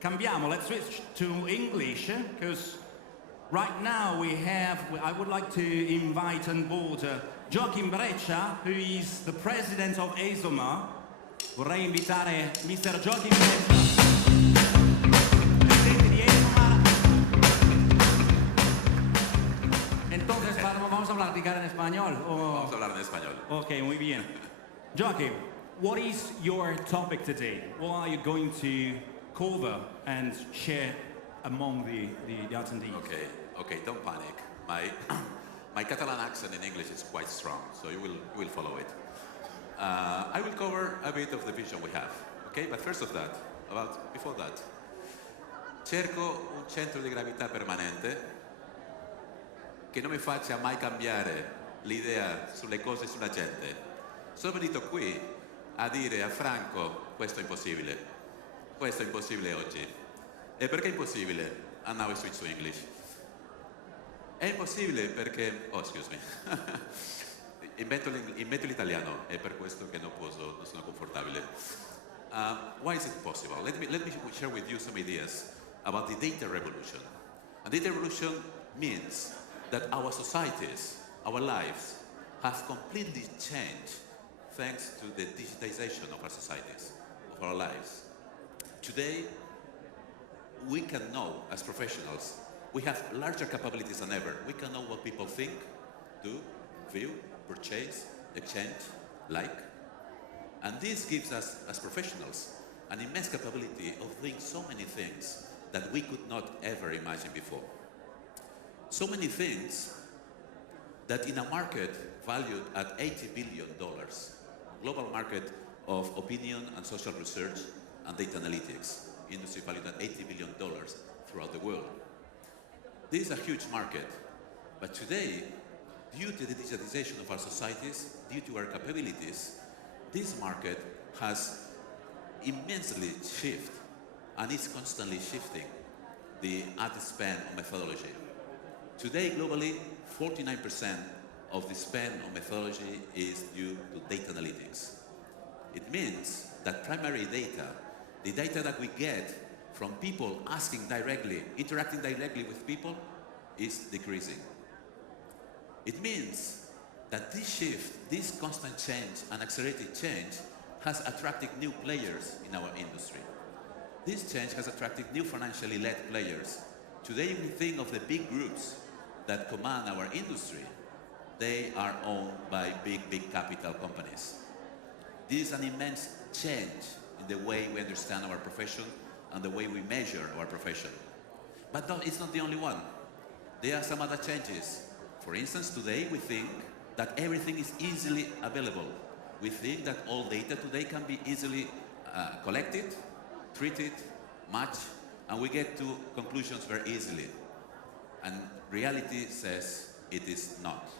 cambiamo, let's switch to English, because right now I would like to invite on board Joaquim Bretcha, who is the president of ESOMAR. Vorrei invitare Mr. Joaquim Bretcha, presidente di ESOMAR. Entonces, vamos a platicar en español. Vamos a hablar en español. Okay, muy bien. Joaquim, what is your topic today? What are you going to cover and share among the attendees? Okay, don't panic. My Catalan accent in English is quite strong, so you will follow it. I will cover a bit of the vision we have, okay? But before that, cerco un centro di gravità permanente che non mi faccia mai cambiare l'idea sulle cose e sulla gente. Sono venuto qui a dire a Franco questo è impossibile oggi. E perché è impossibile? And now I switch to English. È impossibile perché... Oh, excuse me. Invento l'italiano, è per questo che non sono confortabile. Why is it possible? Let me share with you some ideas about the data revolution. And data revolution means that our societies, our lives, have completely changed thanks to the digitization of our societies, of our lives. Today, we can know, as professionals, we have larger capabilities than ever. We can know what people think, do, view, purchase, exchange, like. And this gives us, as professionals, an immense capability of doing so many things that we could not ever imagine before. So many things that in a market valued at $80 billion, global market of opinion and social research and data analytics, industry valued at $80 billion throughout the world. This is a huge market, but today, due to the digitization of our societies, due to our capabilities, this market has immensely shifted and is constantly shifting the ad spend on methodology. Today, globally, 49% of the spend on methodology is due to data analytics. It means that primary data, the data that we get from people asking directly, interacting directly with people, is decreasing. It means that this shift, this constant change and accelerated change has attracted new players in our industry. This change has attracted new financially led players. Today we think of the big groups that command our industry. They are owned by big capital companies. This is an immense change in the way we understand our profession and the way we measure our profession. But it's not the only one. There are some other changes. For instance, today we think that everything is easily available. We think that all data today can be easily collected, treated, matched, and we get to conclusions very easily. And reality says it is not.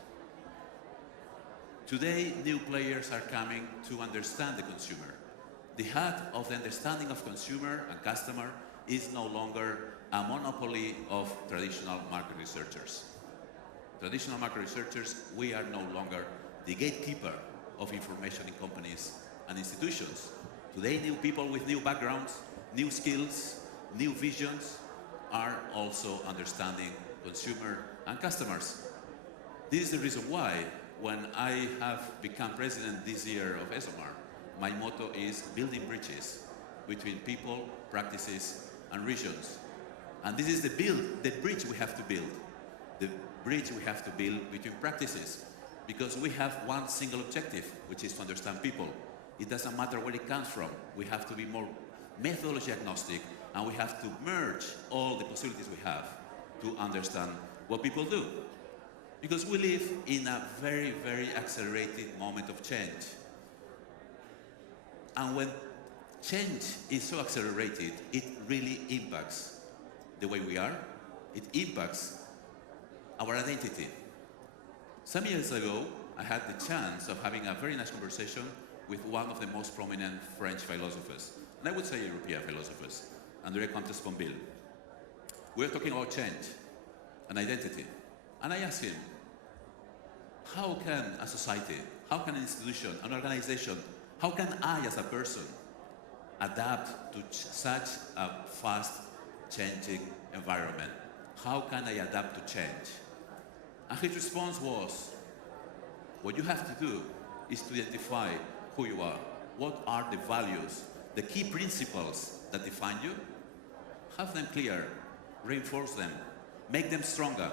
Today, new players are coming to understand the consumer. The heart of the understanding of consumer and customer is no longer a monopoly of traditional market researchers. Traditional market researchers, we are no longer the gatekeeper of information in companies and institutions. Today, new people with new backgrounds, new skills, new visions are also understanding consumer and customers. This is the reason why when I have become president this year of ESOMAR, my motto is building bridges between people, practices, and regions. And this is the bridge we have to build. The bridge we have to build between practices, because we have one single objective, which is to understand people. It doesn't matter where it comes from. We have to be more methodology agnostic, and we have to merge all the possibilities we have to understand what people do. Because we live in a very accelerated moment of change. And when change is so accelerated, it really impacts the way we are. It impacts our identity. Some years ago, I had the chance of having a very nice conversation with one of the most prominent French philosophers, and I would say European philosophers, André Comte-Sponville. We were talking about change and identity. And I asked him, how can a society, how can an institution, an organization, how can I as a person adapt to such a fast changing environment? How can I adapt to change? And his response was, what you have to do is to identify who you are. What are the values, the key principles that define you? Have them clear, reinforce them, make them stronger,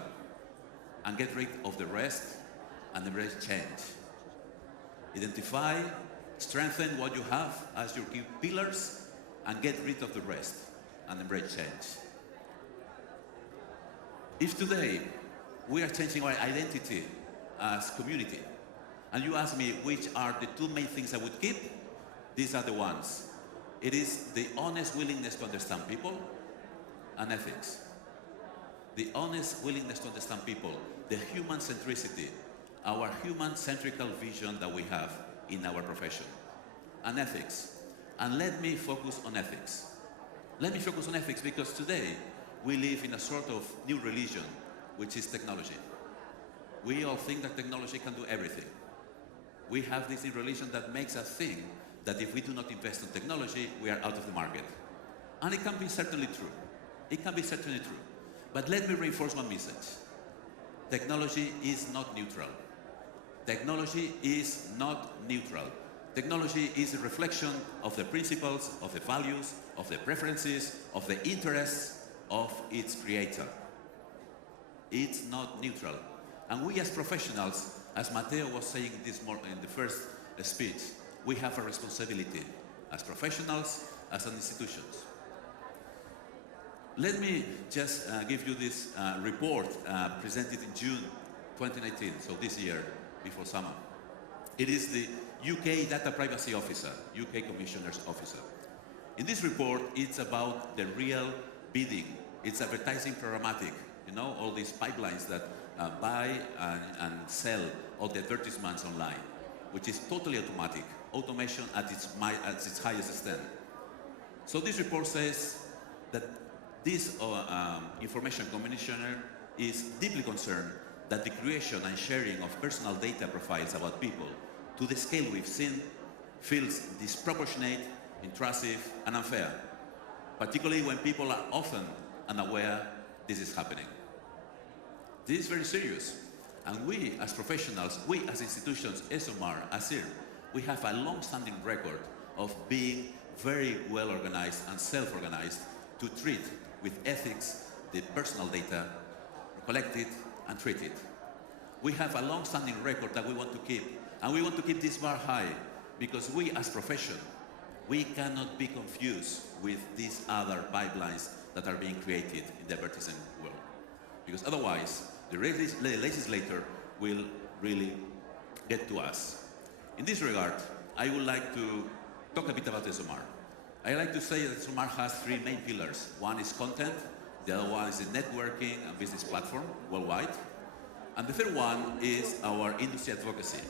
and get rid of the rest and embrace change. Identify, strengthen what you have as your key pillars, and get rid of the rest and embrace change. If today we are changing our identity as community, and you ask me which are the two main things I would keep, these are the ones. It is the honest willingness to understand people and ethics. The honest willingness to understand people, the human centricity, our human-centrical vision that we have in our profession, and ethics. And let me focus on ethics. Let me focus on ethics because today we live in a sort of new religion, which is technology. We all think that technology can do everything. We have this new religion that makes us think that if we do not invest in technology, we are out of the market. And it can be certainly true. It can be certainly true. But let me reinforce one message. Technology is not neutral. Technology is not neutral. Technology is a reflection of the principles, of the values, of the preferences, of the interests of its creator. It's not neutral. And we as professionals, as Matteo was saying this morning in the first speech, we have a responsibility as professionals, as an institutions. Let me just give you this report presented in June 2019, so this year, before summer. It is the UK Data Privacy Officer, UK Commissioner's Officer. In this report, it's about the real bidding. It's advertising programmatic, you know, all these pipelines that buy and sell all the advertisements online, which is totally automatic, automation at its highest extent. So this report says that this information commissioner is deeply concerned that the creation and sharing of personal data profiles about people to the scale we've seen feels disproportionate, intrusive, and unfair, particularly when people are often unaware this is happening. This is very serious, and we as professionals, we as institutions, ESOMAR, Assirm, we have a long-standing record of being very well organized and self-organized to treat with ethics the personal data, collect it and treat it. We have a long-standing record that we want to keep, and we want to keep this bar high because we as profession, we cannot be confused with these other pipelines that are being created in the advertising world. Because otherwise, the legislator will really get to us. In this regard, I would like to talk a bit about ESOMAR. I like to say that ESOMAR has three main pillars. One is content, the other one is the networking and business platform worldwide. And the third one is our industry advocacy.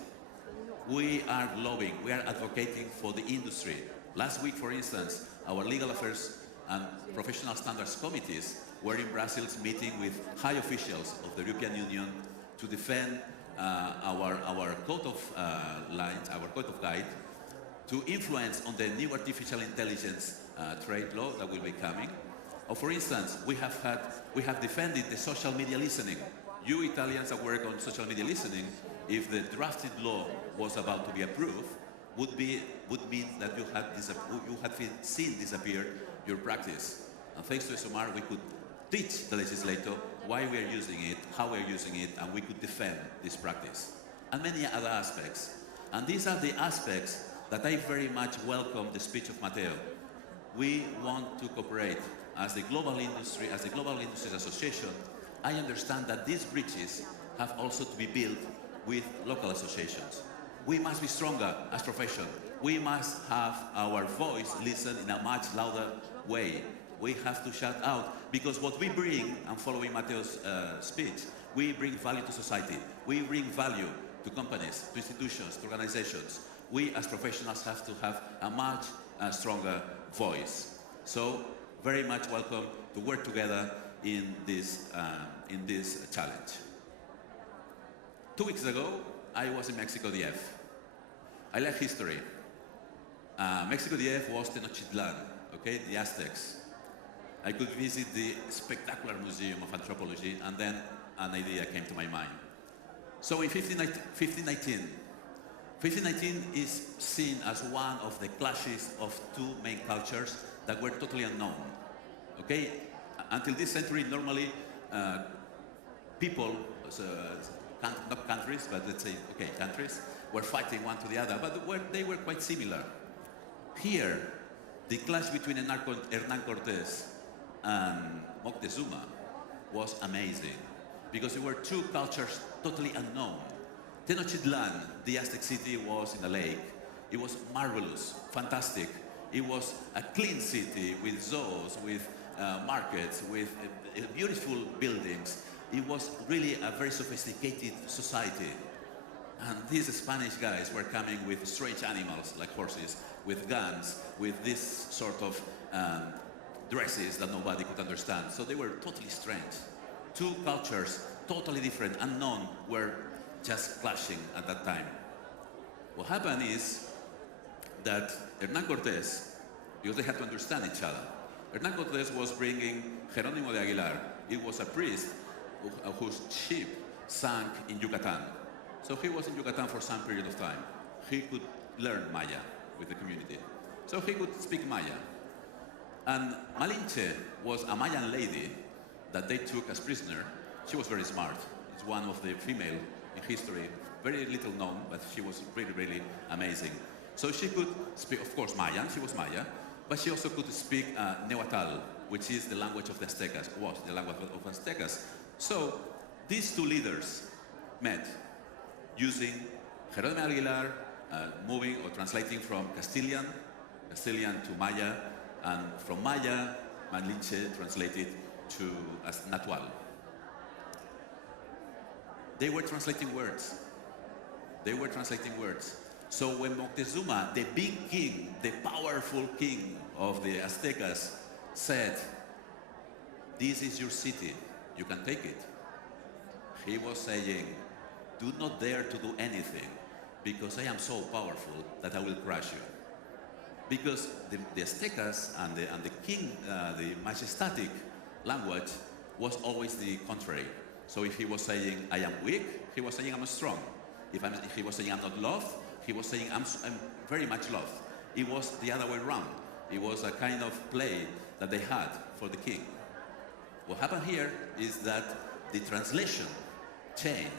We are lobbying, we are advocating for the industry. Last week, for instance, our legal affairs and professional standards committees were in Brussels meeting with high officials of the European Union to defend our code of lines, our code of guide, to influence on the new artificial intelligence trade law that will be coming. Or for instance, we have defended the social media listening. You Italians that work on social media listening, if the drafted law was about to be approved, would mean that you had seen disappear your practice. And thanks to ESOMAR, we could teach the legislator why we are using it, how we are using it, and we could defend this practice. And many other aspects. And these are the aspects that I very much welcome the speech of Matteo. We want to cooperate as the Global Industry, as the Global Industries Association. I understand that these bridges have also to be built with local associations. We must be stronger as profession. We must have our voice listened in a much louder way. We have to shout out, because what we bring, and following Matteo's speech, we bring value to society. We bring value to companies, to institutions, to organizations. We as professionals have to have a much stronger voice. So, very much welcome to work together in this challenge. 2 weeks ago, I was in Mexico DF. I like history. Mexico DF was Tenochtitlan, okay, the Aztecs. I could visit the spectacular Museum of Anthropology, and then an idea came to my mind. So in 1519 is seen as one of the clashes of two main cultures that were totally unknown. Okay, until this century, normally people, not countries, but let's say, okay, countries, were fighting one to the other, but they were quite similar. Here, the clash between Hernán Cortés and Moctezuma was amazing, because there were two cultures totally unknown. Tenochtitlan, the Aztec city, was in a lake. It was marvelous, fantastic. It was a clean city with zoos, with markets, with beautiful buildings. It was really a very sophisticated society. And these Spanish guys were coming with strange animals like horses, with guns, with this sort of dresses that nobody could understand. So they were totally strange. Two cultures, totally different, unknown, were just clashing at that time. What happened is that Hernán Cortés, because they had to understand each other, Hernán Cortés was bringing Jerónimo de Aguilar. He was a priest whose ship sank in Yucatan. So he was in Yucatan for some period of time. He could learn Maya with the community. So he could speak Maya. And Malinche was a Mayan lady that they took as prisoner. She was very smart. It's one of the female in history, very little known, but she was really, really amazing. So she could speak, of course, Mayan, she was Maya, but she also could speak Nehuatl, which is the language of the Aztecas, was the language of the Aztecas. So these two leaders met using Jerónimo Aguilar, moving or translating from Castilian to Maya, and from Maya, Malinche translated to as Natual. They were translating words. So when Moctezuma, the big king, the powerful king of the Aztecas, said, "This is your city, you can take it," he was saying, "Do not dare to do anything, because I am so powerful that I will crush you." Because the Aztecas and the king, the majestic language was always the contrary. So if he was saying, "I am weak," he was saying, "I'm strong." If he was saying, "I'm not loved," he was saying, I'm very much loved. It was the other way around. It was a kind of play that they had for the king. What happened here is that the translation chain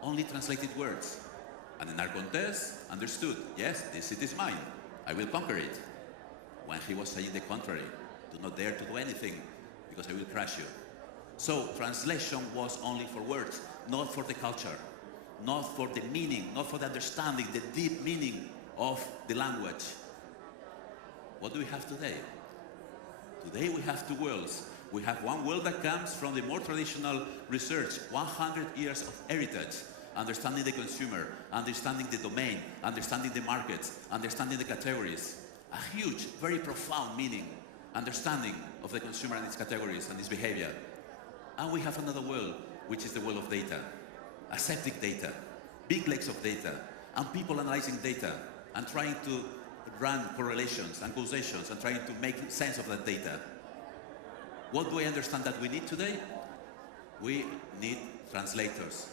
only translated words. And Hernán Cortés understood, yes, this city is mine. I will conquer it. When he was saying the contrary, "Do not dare to do anything, because I will crush you." So translation was only for words, not for the culture, not for the meaning, not for the understanding, the deep meaning of the language. What do we have today? Today we have two worlds. We have one world that comes from the more traditional research, 100 years of heritage, understanding the consumer, understanding the domain, understanding the markets, understanding the categories. A huge, very profound meaning, understanding of the consumer and its categories and its behavior. And we have another world, which is the world of data. Aseptic data, big lakes of data, and people analyzing data and trying to run correlations and causations and trying to make sense of that data. What do I understand that we need today? We need translators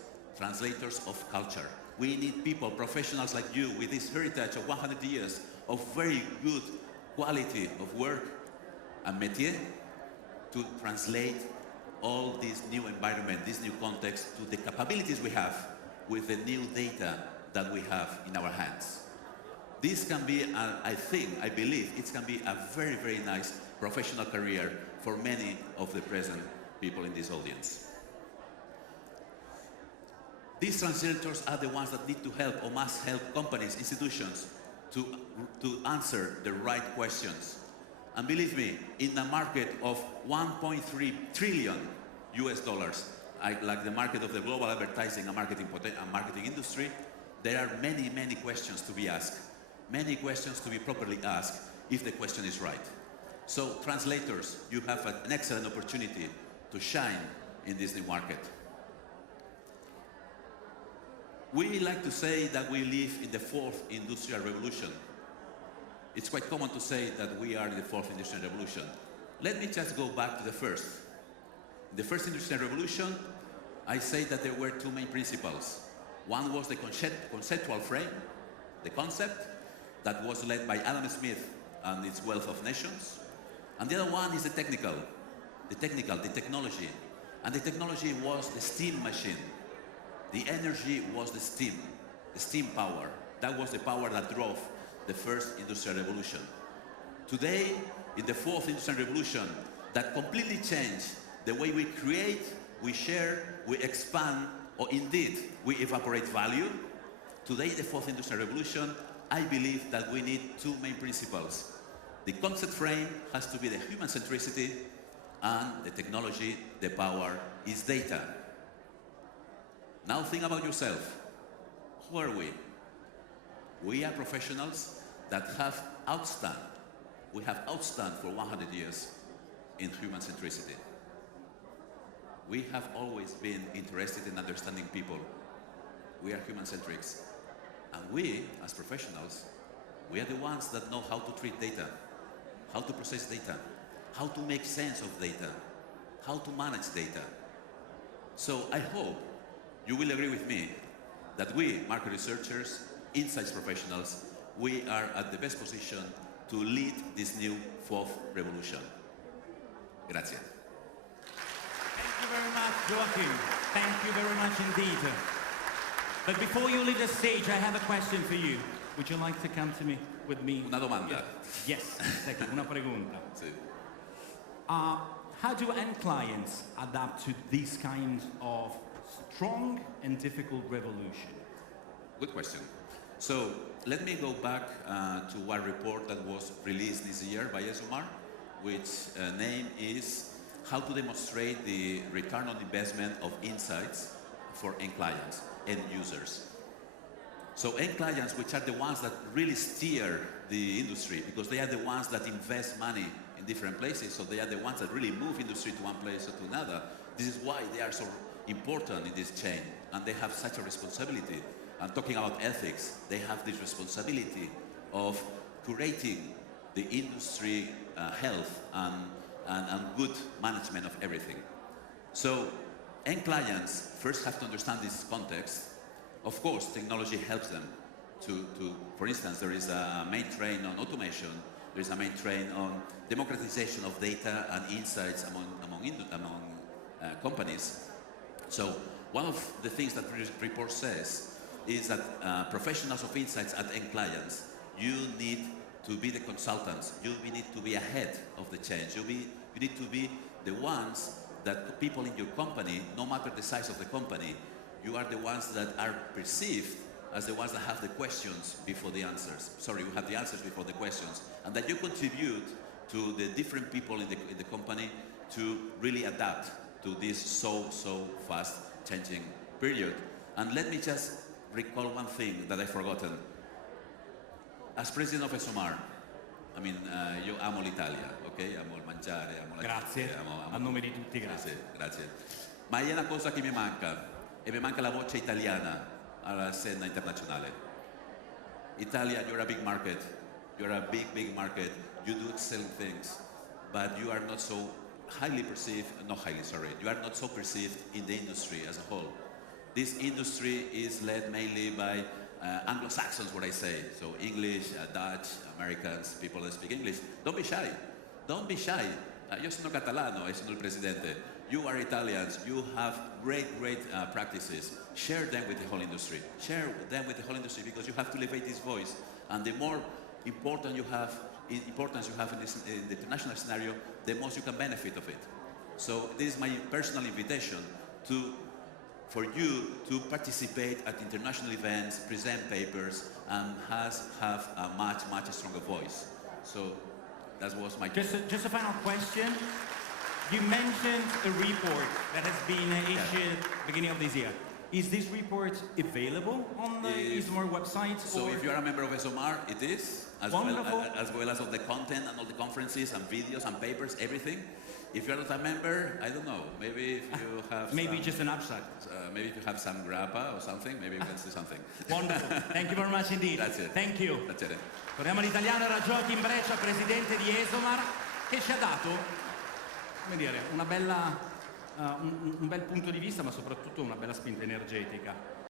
of culture. We need people, professionals like you, with this heritage of 100 years of very good quality of work and métier, to translate all this new environment, this new context, to the capabilities we have with the new data that we have in our hands. This can be, I believe, it can be a very, very nice professional career for many of the present people in this audience. These translators are the ones that need to help or must help companies, institutions to answer the right questions. And believe me, in a market of 1.3 trillion US dollars, like the market of the global advertising and marketing industry, there are many, many questions to be asked. Many questions to be properly asked if the question is right. So translators, you have an excellent opportunity to shine in this new market. We like to say that we live in the fourth industrial revolution. it's quite common to say that we are in the fourth industrial revolution. Let me just go back to the first. In the first industrial revolution, I say that there were two main principles. One was the conceptual frame, the concept, that was led by Adam Smith and its Wealth of Nations. And the other one is the technology. And the technology was the steam machine. The energy was the steam power. That was the power that drove the first industrial revolution. Today, in the fourth industrial revolution, that completely changed the way we create, we share, we expand, or indeed, we evaporate value. Today, the fourth industrial revolution, I believe that we need two main principles. The concept frame has to be the human centricity, and the technology, the power, is data. Now think about yourself. Who are we? We are professionals that have outstand. We have outstand for 100 years in human centricity. We have always been interested in understanding people. We are human centrics. And we, as professionals, we are the ones that know how to treat data, how to process data, how to make sense of data, how to manage data. So I hope you will agree with me that we, market researchers, insights professionals, we are at the best position to lead this new fourth revolution. Grazie. Thank you very much, Joaquim. Thank you very much indeed. But before you leave the stage, I have a question for you. Would you like to come to me with me? Una domanda. Yes, exactly. Una pregunta. Sì. How do end clients adapt to this kind of strong and difficult revolution? Good question. So let me go back to one report that was released this year by ESOMAR, which name is How to Demonstrate the Return on Investment of Insights for End Clients, End Users. So end clients, which are the ones that really steer the industry, because they are the ones that invest money in different places, so they are the ones that really move industry to one place or to another. This is why they are so important in this chain, and they have such a responsibility. And talking about ethics, they have this responsibility of curating the industry health and good management of everything. So end clients first have to understand this context. Of course, technology helps them to for instance, there is a main train on automation, there is a main train on democratization of data and insights among companies. So one of the things that the report says is that professionals of insights at end clients, you need to be the consultants, you need to be ahead of the change, you need to be the ones that people in your company, no matter the size of the company, you are the ones that are perceived as the ones that have the questions before the answers. Sorry, we have the answers before the questions. And that you contribute to the different people in the company to really adapt to this so fast changing period. And let me just recall one thing that I've forgotten. As president of ESOMAR, I mean, io amo l'Italia, ok? Amo il mangiare, amo la Grazie, gente, amo a nome di tutti, grazie. Grazie. Ma è una cosa che mi manca, e mi manca la voce italiana alla scena internazionale. Italia, you're a big market. You're a big market. You do excellent things, but you are not so highly perceived, not highly, sorry, you are not so perceived in the industry as a whole. This industry is led mainly by Anglo-Saxons, what I say, so English, Dutch, Americans, people that speak English. Don't be shy. Don't be shy. Io sono catalano e sono il presidente. You are Italians. You have great practices. Share them with the whole industry. Share them with the whole industry because you have to elevate this voice. And the more importance you have in the international scenario, the most you can benefit of it. So this is my personal invitation for you to participate at international events, present papers, and have a much stronger voice. So that was my question. Just a final question. You mentioned a report that has been issued beginning of this year. Is this report available on the ESOMAR website? So if you are a member of ESOMAR, it is, as well as of the content and all the conferences and videos and papers, everything. If you're not a member, I don't know, maybe if you have maybe just an abstract. Maybe if you have some grappa or something, maybe we can see something. Wonderful. Thank you very much indeed. That's it. Thank you. That's it. Torniamo all'italiano, era Joaquim Bretcha, presidente di ESOMAR, che ci ha dato, come dire, una bella, un bel punto di vista, ma soprattutto una bella spinta energetica.